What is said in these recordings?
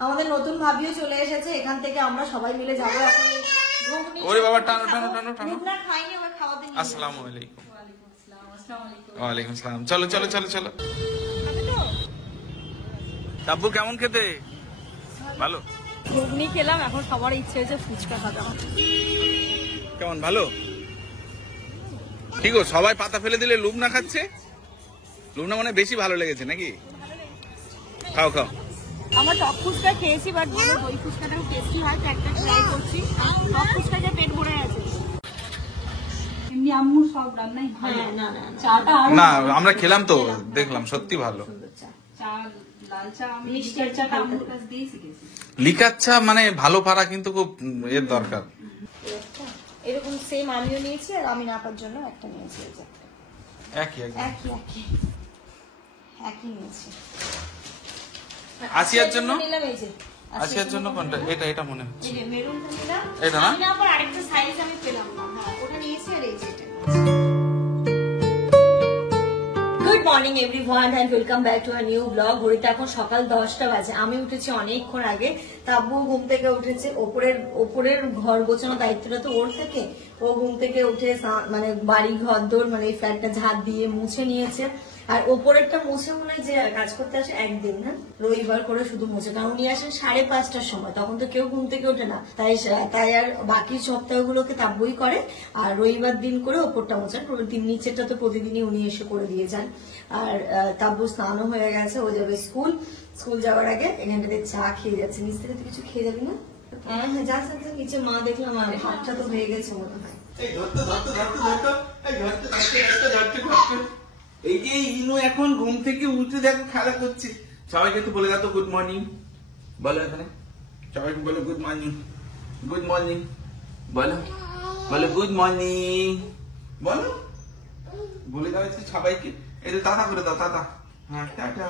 আমাদের নতুন ভাবিও চলে এসেছে, এখান থেকে আমরা সবাই মিলে যাবো এখন। ওরে বাবা টানো টানো টানো টানো। মুখনা খাইনি, আমরা খাওয়াতে নিয়ে। আসসালামু আলাইকুম। ওয়ালাইকুম আসসালাম। চলো চলো চলো চলো। তাব্বু কেমন খেতে? ভালো। ঘুগনি খেলাম, এখন সবার ইচ্ছে হয়েছে ফুচকা খাওয়া। কেমন ভালো? ঠিক আছে, সবাই পাতা ফেলে দিলে লুবনা খাচ্ছে। লুবনা মানে বেশি ভালো লেগেছে নাকি? খাও খাও। আমার টক ফুচকা খেয়েছি, বাট দই ফুচকাটাও টেস্টি হয়, তো একটা ট্রাই করছি। টক ফুচকাটা পেট ভরে আছে। এমনি আম্মু সব রান্নাই ভালো। না না চাটা না আমরা খেলাম তো দেখলাম সত্যি ভালো। চা, লাল চা, মিষ্টির চাটা আম্মুর কাছ দিয়ে শিখেছি। লিকার চা মানে ভালো পারা কিন্তু খুব এর দরকার। এরকম সেম আমিও নিয়েছি, আর আমি নাপার জন্য একটা নিয়েছি। একই একই একই একই একই নিয়েছি। আসিয়ার জন্য নিলাম এই যে। আসিয়ার জন্য কোনটা? এটা এটা মনে হচ্ছে এই যে মেরুনটা নিলাম। এটা না? আমি আবার আরেকটা সাইজ আমি পেলাম না। হ্যাঁ ওটা নিয়েছি, আর এই যে এটা। Good morning everyone and welcome back to a new blog. ঘড়িতে এখন সকাল 10টা বাজে। আমি উঠেছি অনেকক্ষণ আগে, তাব্বু ঘুম থেকে উঠেছে। ওপরের ঘর গোছানোর দায়িত্বটা তো ওর থেকে। ও ঘুম থেকে উঠে মানে বাড়ি ঘর দোর মানে এই ফ্ল্যাটটা ঝাঁট দিয়ে মুছে নিয়েছে। আর ওপরেরটা মুছে মনে হয় যে কাজ করতে আসে একদিন, না রবিবার করে শুধু মুছে, কারণ উনি আসেন 5:30টার সময়, তখন তো কেউ ঘুম থেকে ওঠে না। তাই আর বাকি সপ্তাহগুলোকে তাব্বুই করে, আর রবিবার দিন করে ওপরটা মোছেন। নিচেরটা তো প্রতিদিনই উনি এসে করে দিয়ে যান। আর তাব্বু স্নানও হয়ে গেছে, ও যাবে স্কুল যাওয়ার আগে এখানটাতে চা খেয়ে যাচ্ছে। নিচ থেকে তো কিছু খেয়ে যাবি না? হ্যাঁ হ্যাঁ যাচ্ছে। নিচে মা দেখলাম, আর ভাতটা তো হয়ে গেছে মনে হয়। এই যে ইনু এখন ঘুম থেকে উঠে দেখো খেলা করছে। সবাইকে একটু বলে দাও তো গুড মর্নিং বলো। এখানে সবাইকে বলো গুড মর্নিং, গুড মর্নিং বলো, বলো গুড মর্নিং বলো, বলে দাও সবাইকে। এই যে টাটা করে দাও, টাটা। হ্যাঁ টাটা।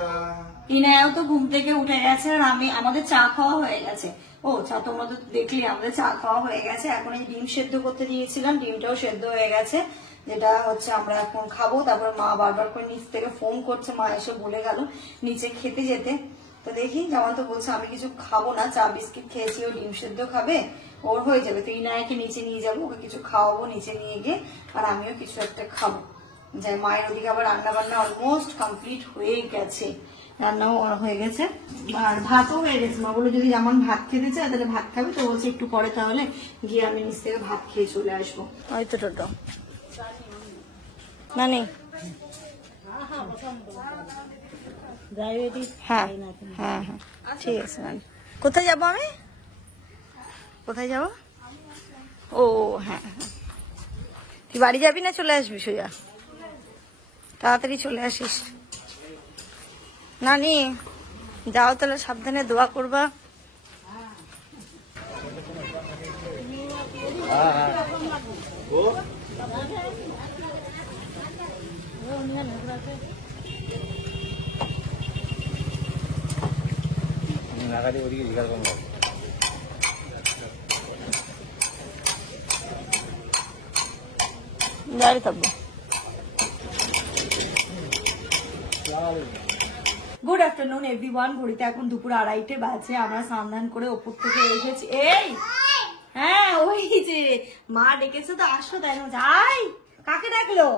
ইনায়াও তো ঘুম থেকে উঠে গেছে, আর আমাদের চা খাওয়া হয়ে গেছে। ও চা তোমরা তো দেখলি, আমাদের চা খাওয়া হয়ে গেছে। এখন এই ডিম সেদ্ধ করতে দিয়েছিলাম, ডিমটাও সেদ্ধ হয়ে গেছে, যেটা হচ্ছে আমরা এখন খাবো। তারপর মা বারবার করে নিচ থেকে ফোন করছে, মা এসে বলে গেল নিচে খেতে যেতে। তো দেখি, যেমন তো বলছে আমি কিছু খাবো না, চা বিস্কিট খেয়েছি, ও ডিম সেদ্ধ খাবে, ওর হয়ে যাবে। তো ইনায়াকে নিচে নিয়ে যাবো, ওকে কিছু খাওয়াবো নিচে নিয়ে গিয়ে, আর আমিও কিছু একটা খাবো। যাই, মায়ের ওদিকে আবার রান্না বান্না অলমোস্ট কমপ্লিট হয়ে গেছে, রান্নাও হয়ে গেছে, আর ভাতও হয়ে গেছে। মা বলে যদি যেমন ভাত খেতে চায় তাহলে ভাত খাবে, তো বলছে একটু পরে তাহলে গিয়ে আমি নিচ থেকে ভাত খেয়ে চলে আসবো। হয়তো টোটো না নেই। হ্যাঁ হ্যাঁ হ্যাঁ ঠিক আছে। কোথায় যাবো আমি? কোথায় যাবো? ও হ্যাঁ হ্যাঁ, তুই বাড়ি যাবি না চলে আসবি সোজা? তাড়াতাড়ি চলে আসিস। নানি যাও তাহলে, সাবধানে দোয়া করবা। যাই থাকবো। Good afternoon everyone. ঘড়িতে এখন দুপুর 2:30 বাজে। আমরা স্নান করে ওপর থেকে এসেছি। এই হ্যাঁ ওই যে মা ডেকেছে, তো আসো। তাই না, যাই। কাকে ডাকলো?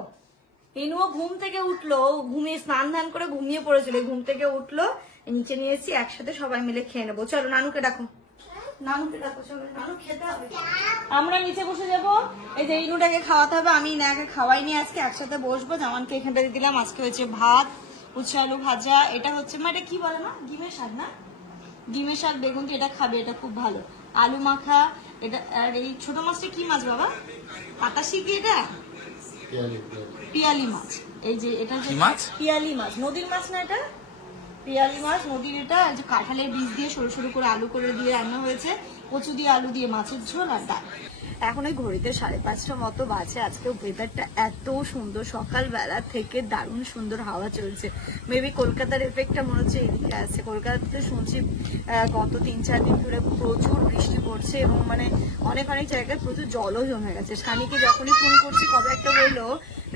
ইনুও ঘুম থেকে উঠলো, ঘুমিয়ে স্নান করে ঘুমিয়ে পড়েছিল, ঘুম থেকে উঠলো, নিচে নিয়ে এসেছি, একসাথে সবাই মিলে খেয়ে নেবো। চলো নানুকে ডাকো, নানুকে ডাকো, চলো নানু খেতে হবে। আমরা নিচে বসে যাবো। এই যে ইনুটাকে খাওয়াতে হবে, আমি ইনাকে খাওয়াইনি আজকে, একসাথে বসবো। জামানকে এখানটাতে দিলাম। আজকে হয়েছে ভাত, উচ্ছে আলু ভাজা, এটা হচ্ছে মা এটা কি বলে না, ডিমের শাক না, ডিমের শাক বেগুন দিয়ে, এটা খাবে, এটা খুব ভালো। আলু মাখা এটা। আর এই ছোট মাছটা কি মাছ বাবা? পাতাশি কি এটা? পিয়ালি মাছ। এই যে এটা পিয়ালি মাছ, নদীর মাছ না এটা? পিয়ালি মাছ নদীর। এটা যে কাঁঠালের বীজ দিয়ে সরু সরু করে আলু করে দিয়ে রান্না হয়েছে, কচু দিয়ে আলু দিয়ে, মাছের ঝোল আর ডাল। এখন ওই ঘড়িতে 5:30 মতো বাজে। আজকে ওয়েদারটা এত সুন্দর, সকালবেলা থেকে দারুণ সুন্দর হাওয়া চলছে। মেবি কলকাতার এফেক্টটা মনে হচ্ছে এদিকে আছে। কলকাতাতে শুনছি গত 3-4 দিন ধরে প্রচুর বৃষ্টি পড়ছে, এবং মানে অনেক জায়গায় প্রচুর জলও জমে গেছে। স্বামীকে যখনই ফোন করছি, কবে একটা বললো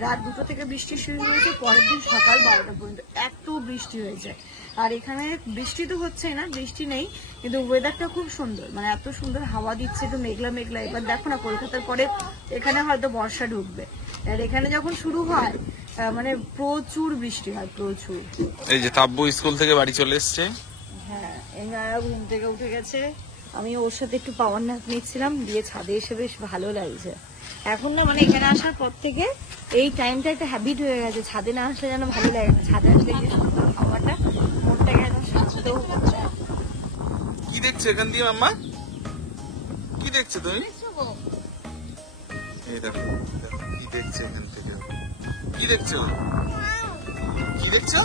রাত 2টা থেকে বৃষ্টি শুরু হয়েছে, পরের দিন সকাল 12টা পর্যন্ত এত বৃষ্টি হয়েছে। আর এখানে বৃষ্টি তো হচ্ছে না, বৃষ্টি নেই, কিন্তু ওয়েদারটা খুব সুন্দর, মানে এত সুন্দর হাওয়া দিচ্ছে, একটু মেঘলা মেঘলা। এবার দেখো না, কলকাতার পরে এখানে হয়তো বর্ষা ঢুকবে, আর এখানে যখন শুরু হয় মানে প্রচুর বৃষ্টি হয়, প্রচুর। এই যে তাব্বু স্কুল থেকে বাড়ি চলে এসছে। হ্যাঁ, এঙ্গারা ঘুম থেকে উঠে গেছে, আমি ওর সাথে একটু পাওয়ার ন্যাপ নিচ্ছিলাম, দিয়ে ছাদে এসে বেশ ভালো লাগছে এখন না। মানে এখানে আসার পর থেকে এই টাইমটা একটা হ্যাবিট হয়ে গেছে, ছাদে না আসলে যেন ভালো লাগে না। ছাদে আসলে গিয়ে সুন্দর খাওয়াটা মনটাকে একদম শান্ত করছে। কি দেখছো এখান দিয়ে মাম্মা? কি দেখছো তুমি? এই দেখো কি দেখছো এখান থেকে, কি দেখছো? কি দেখছো?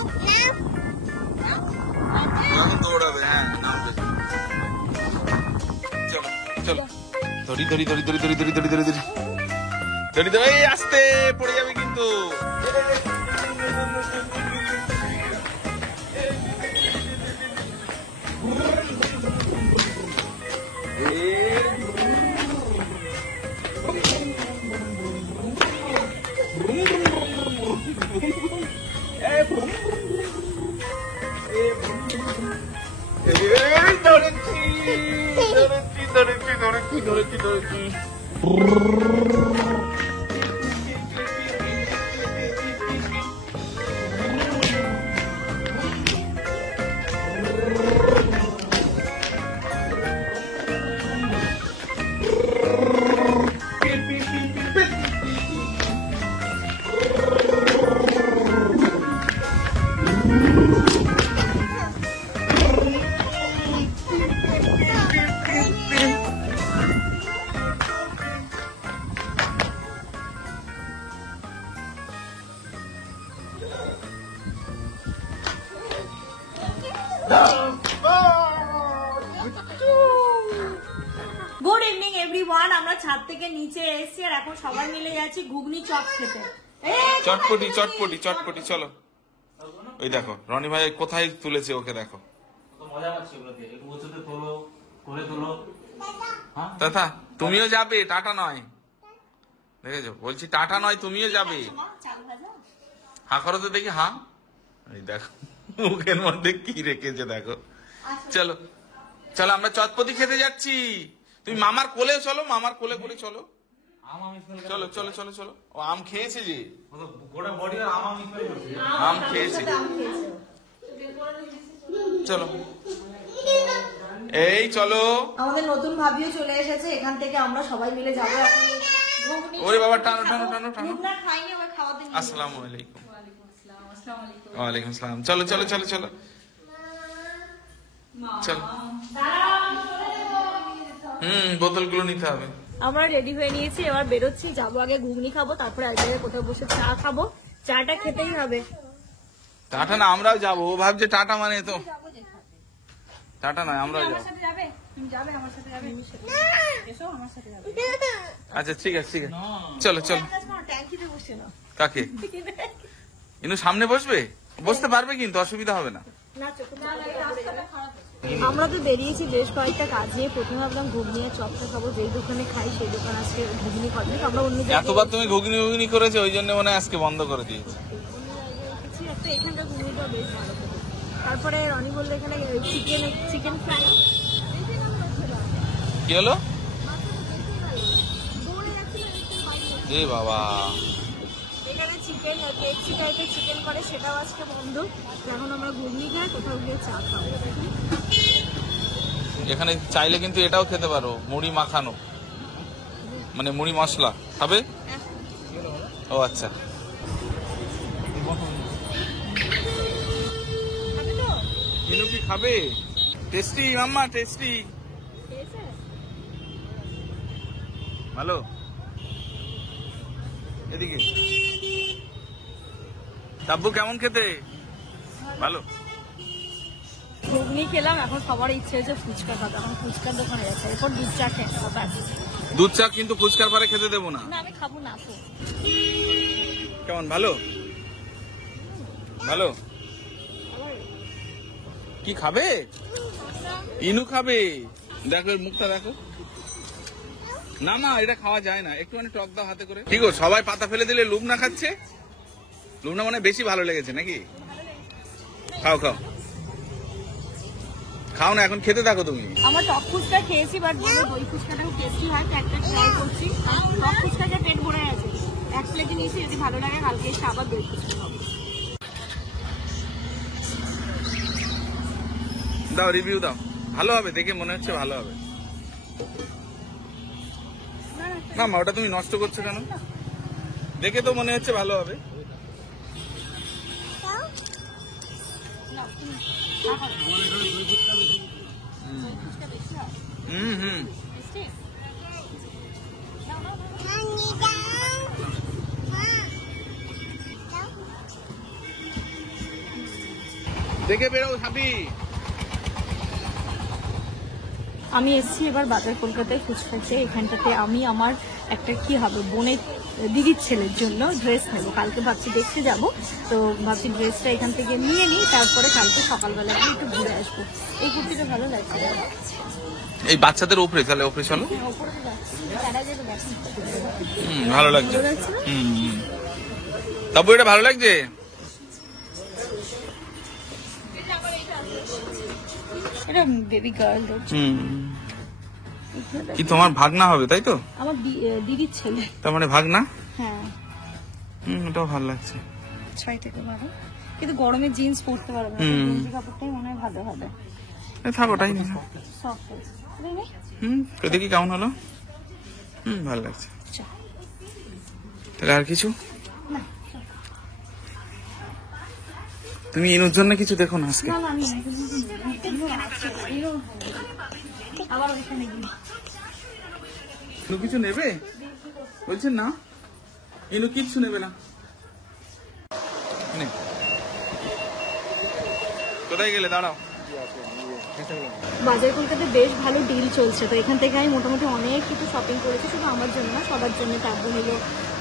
দৌড়াবে। হ্যাঁ, চলো চলো, ধরি ধরি ধরি ধরি ধরি ধরি ধরি ধরি ধরি ধরি ধরি, এই আস্তে পড়ে যাবে কিন্তু। গুড ইভিনিং এভরিওয়ান, আমরা ছাদ থেকে নিচে এসেছি আর এখন সবাই মিলে যাচ্ছি ঘুগনি চপ খেতে। চটপটি চটপটি চটপটি, চলো। ওই দেখো রনি ভাই কোথায় তুলেছে, ওকে দেখো। দাদা তুমিও যাবে, টাটা নয়, দেখেছো? বলছি টাটা নয়, তুমিও যাবে। হা করো তো দেখি, হা। এই দেখো মুখের মধ্যে কি রেখেছে দেখো। চলো চলো, আমরা চটপটি খেতে যাচ্ছি। তুমি মামার কোলে চলো, মামার কোলে করে চলো। চলো চলো চলো চলো। ও আম খেয়েছে যে, আম খেয়েছে। চলো এই চলো। আমাদের নতুন ভাবিও চলে এসেছে, এখান থেকে আমরা সবাই মিলে যাবো এখন ঘুগনি। ওরে বাবা, টানো টানো টানো টানো। ঘুগনা খাইনি, আবার খাওয়াতে নিয়ে। আসসালামু আলাইকুম। ওয়ালাইকুম আসসালাম। চলো চলো চলো চলো চলো। বোতলগুলো নিতে হবে। আমরা রেডি হয়ে নিয়েছি, এবার বেরোচ্ছি, যাবো আগে ঘুগনি খাবো, তারপরে এক জায়গায় কোথাও বসে চা খাবো। চাটা খেতেই হবে। টাটা না, আমরাও যাবো। ও ভাবছে টাটা মানে তো টাটা নয়, আমরাও যাবো। আচ্ছা ঠিক আছে ঠিক আছে, চলো চলো। কাকে? ইনু সামনে বসবে, বসতে পারবে কিন্তু, অসুবিধা হবে না। আমরা তো বেরিয়েছি বেশ কয়েকটা কাজে, প্রথমে ভাবলাম ঘুগনি আর চপটা খাবো, যেই দোকানে খাই সেই দোকান আজকে ঘুগনি খাবো। আমরা অন্য এতবার তুমি ঘুগনি ঘুগনি করেছো, ওই জন্য মনে হয় আজকে বন্ধ করে দিয়েছে। এখানকার ঘুগনিটা বেশ ভালো। তারপরে রনি বললো এখানে চিকেন ফ্রাই। কি হলো? এ বাবা, এখানে চিকেন কেএফসি টাইপের চিকেন করে, সেটাও আজকে বন্ধ। এখন আমরা ঘুগনি খাই, কোথাও গিয়ে চা খাবো। এখানে চাইলে কিন্তু এটাও খেতে পারো, মুড়ি মাখানো, মানে মুড়ি মশলা খাবে? ও আচ্ছা, কিনো কি খাবে? টেস্টি মাম্মা, টেস্টি, ভালো। এদিকে তাব্বু কেমন খেতে? ভালো। ঘুগনি খেলাম, এখন সবার ইচ্ছে হয়েছে ফুচকা খাবে, এখন ফুচকার দোকানে যাচ্ছে, এরপর দুধ চা খেতে হবে। দুধ চা কিন্তু ফুচকার পরে খেতে দেবো না। না আমি খাবো না। কেমন? ভালো ভালো। কি খাবে? ইনু খাবে, দেখো মুখটা দেখো। না মা এটা খাওয়া যায় না, একটুখানি টক দাও হাতে করে। ঠিক আছে, সবাই পাতা ফেলে দিলে লুবনা খাচ্ছে, লুবনা মানে বেশি ভালো লেগেছে নাকি? খাও খাও খাও না, এখন খেতে থাকো তুমি। আমার টক ফুচকা খেয়েছি, বাট বলে দই ফুচকাটাও টেস্টি হয়, তো একটা ট্রাই করছি। টক ফুচকাটা পেট ভরে আছে, এক প্লেটে নিয়েছি, যদি ভালো লাগে কালকে এসে আবার দই ফুচকা খাবো। দাও রিভিউ দাও, ভালো হবে দেখে মনে হচ্ছে ভালো হবে। না মা ওটা তুমি নষ্ট করছো কেন? দেখে তো মনে হচ্ছে ভালো হবে। হুম দেখে বেরো হাবি। আমি এসেছি এবার বাজার কলকাতায় ফুচকা খেয়ে। এখানটাতে আমি আমার একটা কি হবে বোনের দিদির ছেলের জন্য ড্রেস নেবো, কালকে ভাবছি দেখতে যাব, তো ভাবছি ড্রেসটা এখান থেকে নিয়ে নিই, তারপরে কালকে সকালবেলা একটু ঘুরে আসবো। এই কুর্তিটা ভালো লাগছে, এই বাচ্চাদের উপরে, তাহলে উপরে চলো। ওপরে তো যাচ্ছি, তারা যেটা দেখি ভালো লাগছে। ভালো লাগছে না? তবু এটা ভালো লাগছে। এটা বেবি গার্ল। কি তোমার ভাগনা হবে তাই তো? আমার দিদির ছেলে। তার মানে ভাগনা? হ্যাঁ। এটাও ভালো লাগছে। 6 থেকে 12, কিন্তু গরমে জিন্স পরতে পারবে না, গেঞ্জি কাপড়টাই মনে হয় ভালো হবে। থাক ওটাই না। সফট আছে। দেখি কেমন হলো। ভালো লাগছে। তাহলে আর কিছু? তুমি ইনুর জন্য কিছু দেখো না আজকে? ইনু কিছু নেবে বলছেন না? ইনু কিচ্ছু নেবে না। কোথায় গেলে? দাঁড়াও। বাজার কলকাতায় বেশ ভালো ডিল চলছে, তো এখান থেকে আমি মোটামুটি অনেক কিছু শপিং করেছি, শুধু আমার জন্য না, সবার জন্য। তাব্বু নিল,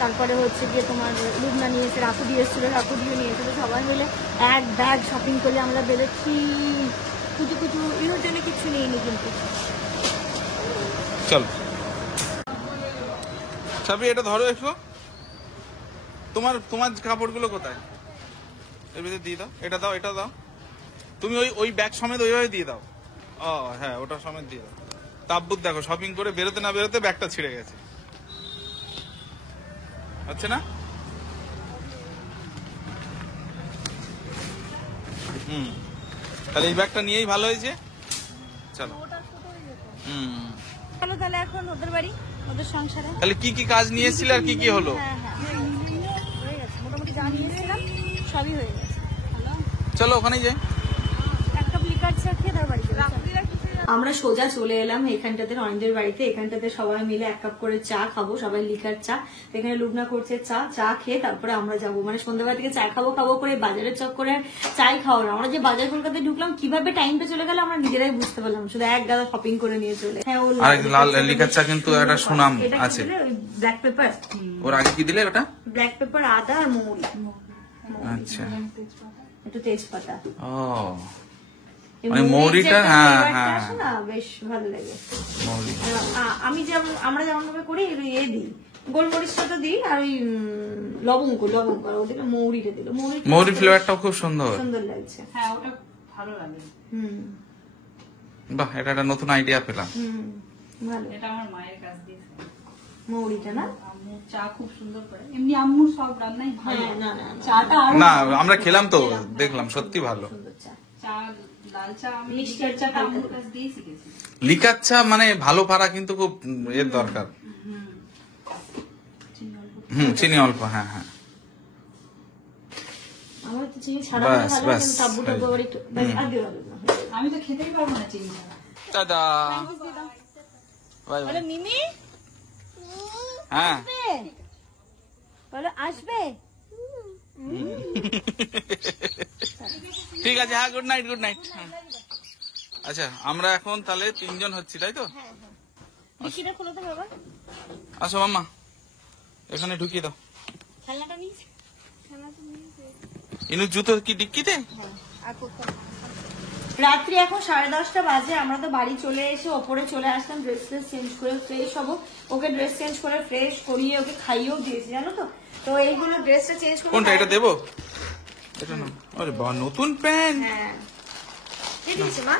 তারপরে হচ্ছে গিয়ে তোমার লুবনা নিয়েছে, রাকু দিয়েছিল, রাকু দিয়ে নিয়েছিল, সবাই মিলে এক ব্যাগ শপিং করলে আমরা বেরোচ্ছি। কুচু কুচু ইনোর জন্য কিছু নিইনি কিন্তু। চল চাবি এটা ধরো একটু। তোমার কাপড়গুলো কোথায়? এর ভিতরে দিয়ে দাও, এটা দাও, এটা দাও। তুমি ওই ব্যাগ সমেত ওইভাবে দিয়ে দাও। ও হ্যাঁ, ওটা সমেত দিয়ে দাও। তাব্বুত দেখো শপিং করে বেরোতে না বেরোতে ব্যাগটা ছিঁড়ে গেছে, হচ্ছে না? তাহলে এই ব্যাগটা নিয়েই ভালো হয়েছে। চলো। চলো তাহলে এখন ওদের বাড়ি, ওদের সংসারে। তাহলে কি কি কাজ নিয়ে এসেছিলে আর কি কি হলো? হয়ে গেছে মোটামুটি, যা নিয়েছিলাম সবই হয়ে গেছে। চলো ওখানেই যাই। আমরা সোজা চলে এলাম এখানটাতে নরেন্দ্রের বাড়িতে। এখানটাতে সবাই মিলে 1 কাপ করে চা খাবো, সবাই লিকার চা। এখানে লুবনা করছে চা খেয়ে তারপরে আমরা যাবো, মানে সন্ধ্যাবেলা থেকে চা খাবো করে বাজারের চক্করে চাই খাওয়া না। আমরা যে বাজার কলকাতায় ঢুকলাম, কিভাবে টাইমটা চলে গেল আমরা নিজেরাই বুঝতে পারলাম, শুধু এক গাদা শপিং করে নিয়ে চলে। হ্যাঁ, লাল লিকার চা কিন্তু একটা সুনাম আছে। ব্ল্যাক পেপার, ওর আগে কি দিলে? ওটা ব্ল্যাক পেপার, আদা আর মৌরি। আচ্ছা, একটু তেজপাতা। ও মানে মৌরিটা, হ্যাঁ না, বেশ ভালো লাগে মৌরি। আমরা যেমন ভাবে করি দিই, গোলমরিচটা তো দিই, আর ওই লবঙ্গ ওদিকে মৌরিটা দিল। মৌরি ফ্লেভারটাও খুব সুন্দর লাগছে। হ্যাঁ, ওটা ভালো লাগে। বাহ, এটা একটা নতুন আইডিয়া পেলাম। ভালো, এটা আমার মায়ের কাছ দিয়ে মৌরিটা না, চা খুব সুন্দর করে। এমনি আম্মুর সব রান্নাই ভালো। চাটা না, আমরা খেলাম তো দেখলাম সত্যি ভালো চা। লিকার চা মানে ভালো পারা কিন্তু খুব এর দরকার। চিনি অল্প। হ্যাঁ হ্যাঁ, আমি তো খেতেই পারবো না চিনি ছাড়া। মিমি হ্যাঁ বলো, আসবে? ঠিক আছে, হ্যাঁ, গুড নাইট। আচ্ছা, আমরা এখন তাহলে 3 জন হচ্ছি, তাই তো? আসো মাম্মা, এখানে ঢুকিয়ে দাও। ইনুর জুতো কি ডিক্কিতে? রাত্রি এখন 10:30 বাজে, আমরা তো বাড়ি চলে এসে ওপরে চলে আসলাম, ড্রেস চেঞ্জ করে ফ্রেশ হবো। ওকে ড্রেস চেঞ্জ করে ফ্রেশ করিয়ে ওকে খাইয়েও দিয়েছি জানো তো। তো এইগুলো ড্রেসটা চেঞ্জ করে কোনটা এটা দেবো? এটা না, আরে বাহ নতুন প্যান্ট। হ্যাঁ কে দিয়েছে মা?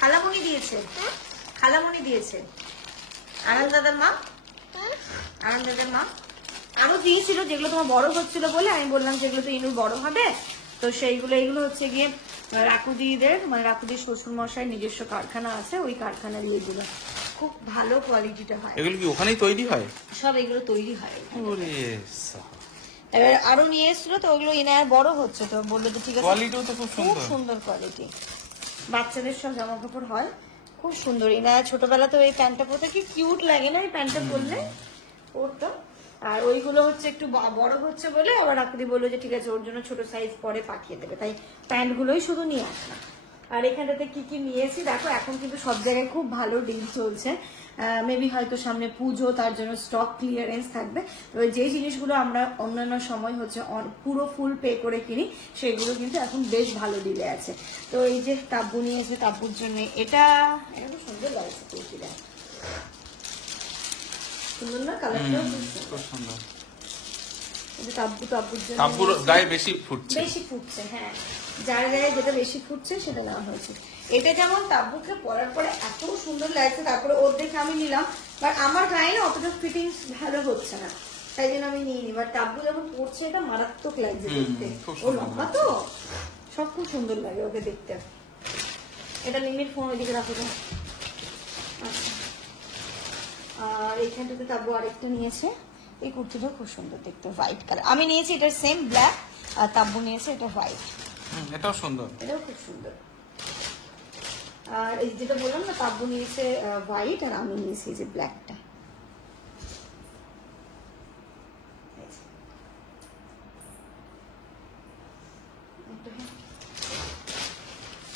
খালামণি দিয়েছে, খালামণি দিয়েছে, আনন্দ দাদার মা, আনন্দ দাদার মা আরো দিয়েছিল, যেগুলো তোমার বড় হচ্ছিল বলে আমি বললাম যেগুলো তো ইনুর বড় হবে। তো সেইগুলো এগুলো হচ্ছে গিয়ে রাকুদিদের, মানে রাকুদির শ্বশুর মশাই নিজস্ব কারখানা আছে, ওই কারখানার এগুলো খুব ভালো কোয়ালিটিটা হয়। এগুলো কি ওখানেই তৈরি হয়? সব এগুলো তৈরি হয়। ওরে সাহা। এবার আরো নিয়ে এসেছিল, তো ওগুলো ইনার বড় হচ্ছে, তো বললো তো ঠিক আছে। কোয়ালিটিও তো খুব খুব সুন্দর। সুন্দর কোয়ালিটি, বাচ্চাদের সব জামা কাপড় হয় খুব সুন্দর। ইনার ছোটবেলাতে ওই প্যান্টটা পরতে কি কিউট লাগে না, এই প্যান্টটা পরলে পরতো। আর ওইগুলো হচ্ছে একটু বড় হচ্ছে বলে আবার রাকুদি বললো যে ঠিক আছে ওর জন্য ছোট সাইজ পরে পাঠিয়ে দেবে, তাই প্যান্ট গুলোই শুধু নিয়ে আসলাম। আর এখানটাতে কি কি নিয়েছি দেখো, এখন কিন্তু সব জায়গায় খুব ভালো ডিল চলছে। মেবি হয়তো সামনে পুজো, তার জন্য স্টক ক্লিয়ারেন্স থাকবে। তো যে জিনিসগুলো আমরা অন্যান্য সময় হচ্ছে পুরো ফুল পে করে কিনি, সেগুলো কিন্তু এখন বেশ ভালো ডিলে আছে। তো এই যে তাব্বু নিয়েছে, তাব্বুর জন্য এটা খুব সুন্দর লাগছে কুর্তিটা, সুন্দর না কালারটাও খুব সুন্দর। তাব্বুর জন্য তাব্বুর গায়ে বেশি ফুটছে। বেশি ফুটছে, হ্যাঁ যার গায়ে যেটা বেশি ফুটছে সেটা নেওয়া হয়েছে। এটা যেমন তাব্বুকে পরার পরে এত সুন্দর লাগছে, তারপরে ওর দেখে আমি নিলাম, বাট আমার গায়ে না অতটা ফিটিংস ভালো হচ্ছে না, তাই জন্য আমি নিইনি। বাট তাব্বু যখন পরছে এটা মারাত্মক লাগছে দেখতে, ও লম্বা তো সব খুব সুন্দর লাগে ওকে দেখতে। এটা লিমিট ফোন ওইদিকে রাখো তো। আচ্ছা, আর এইখানটাতে তাব্বু আরেকটা নিয়েছে, এই কুর্তিটা খুব সুন্দর দেখতে, হোয়াইট কালার। আমি নিয়েছি এটা সেম ব্ল্যাক, আর তাব্বু নিয়েছে এটা হোয়াইট, এটাও সুন্দর, এটাও খুব সুন্দর। আর এই যেটা বললাম না, তাব্বু নিয়েছে হোয়াইট আর আমি নিয়েছি যে ব্ল্যাকটা।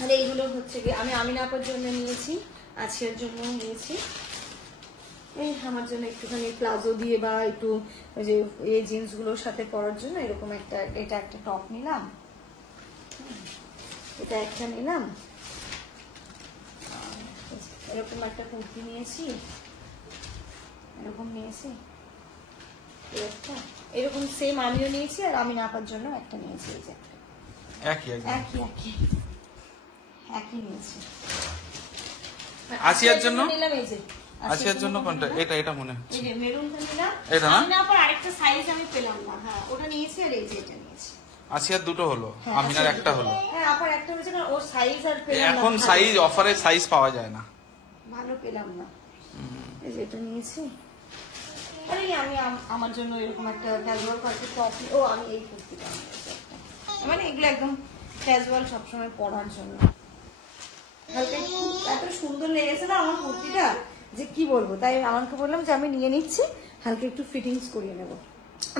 আর এইগুলো হচ্ছে কি আমি আমিনাপার জন্য নিয়েছি, আছিয়ার জন্য নিয়েছি। এই আমার জন্য একটুখানি প্লাজো দিয়ে বা একটু ওই যে এই জিন্স গুলোর সাথে পরার জন্য এরকম একটা, এটা একটা টপ নিলাম, এটা একটা নিলাম, এরকম একটা কুর্তি নিয়েছি, এরকম নিয়েছি, এরকম সেম আমিও নিয়েছি, আর আমি নাপার জন্য একটা নিয়েছি, এই যে একই একই একই একই নিয়েছি। আসিয়ার জন্য নিলাম এই যে, আসিয়ার জন্য কোনটা? এটা এটা মনে হচ্ছে এই যে মেরুনটা নিলাম, এটা না? আমি না পর আরেকটা সাইজ আমি পেলাম না, হ্যাঁ ওটা নিয়েছি, আর এই যে এটা নিয়েছি। আসিয়ার দুটো হলো, আমিনার একটা হলো। হ্যাঁ আপার একটা হয়েছে না, ওর সাইজ আর পেলাম না, এখন সাইজ অফারে সাইজ পাওয়া যায় না, ভালো পেলাম না। এই যে এটা নিয়েছি, আরে আমি আমার জন্য এরকম একটা ক্যাজুয়াল কালকে টপ, ও আমি এই কুর্তিটা নিয়েছি একটা, মানে এগুলো একদম ক্যাজুয়াল সবসময় পরার জন্য। হালকা এত সুন্দর লেগেছে না আমার কুর্তিটা যে কি বলবো, তাই আমাকে বললাম যে আমি নিয়ে নিচ্ছি, হালকা একটু ফিটিংস করিয়ে নেবো।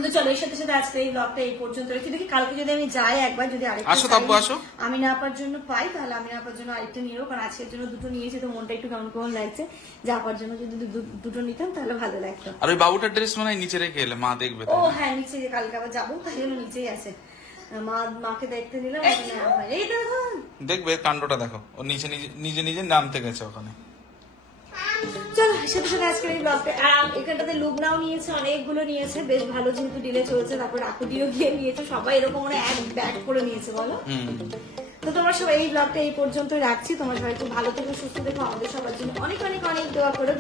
তো চলো এর সাথে সাথে আজকে এই ব্লগটা এই পর্যন্ত রেখে দেখি, কালকে যদি আমি যাই একবার, যদি আরেকটা আমি না আপার জন্য পাই, তাহলে আমি না আপার জন্য আরেকটা নিয়ে নেবো, কারণ আজকের জন্য দুটো নিয়েছি, তো মনটা একটু কেমন কেমন লাগছে, যে আপার জন্য যদি দুটো নিতাম তাহলে ভালো লাগতো। আর ওই বাবুটার ড্রেস মনে হয় নিচে রেখে এলে, মা দেখবে। ও হ্যাঁ নিচে, যে কালকে আবার যাবো তাই জন্য নিচেই আছে, মাকে দেখতে দিলাম, এই দেখো দেখবে কাণ্ডটা দেখো, ও নিচে নিজে নিজে নামতে গেছে ওখানে। চলো সাথে সাথে আজকের এই ব্লগটা, আর এখানটাতে লুগনাও নিয়েছে, অনেকগুলো নিয়েছে, বেশ ভালো যেহেতু ডিলে চলছে, তারপর রাকুদিও গিয়ে নিয়েছে, সবাই এরকম মানে এক ব্যাগ করে নিয়েছে বলো। তো তোমরা সবাই এই ব্লগটা এই পর্যন্ত রাখছি, তোমরা সবাই খুব ভালো থেকো, সুস্থ থেকো, আমাদের সবার জন্য অনেক অনেক অনেক দোয়া করো।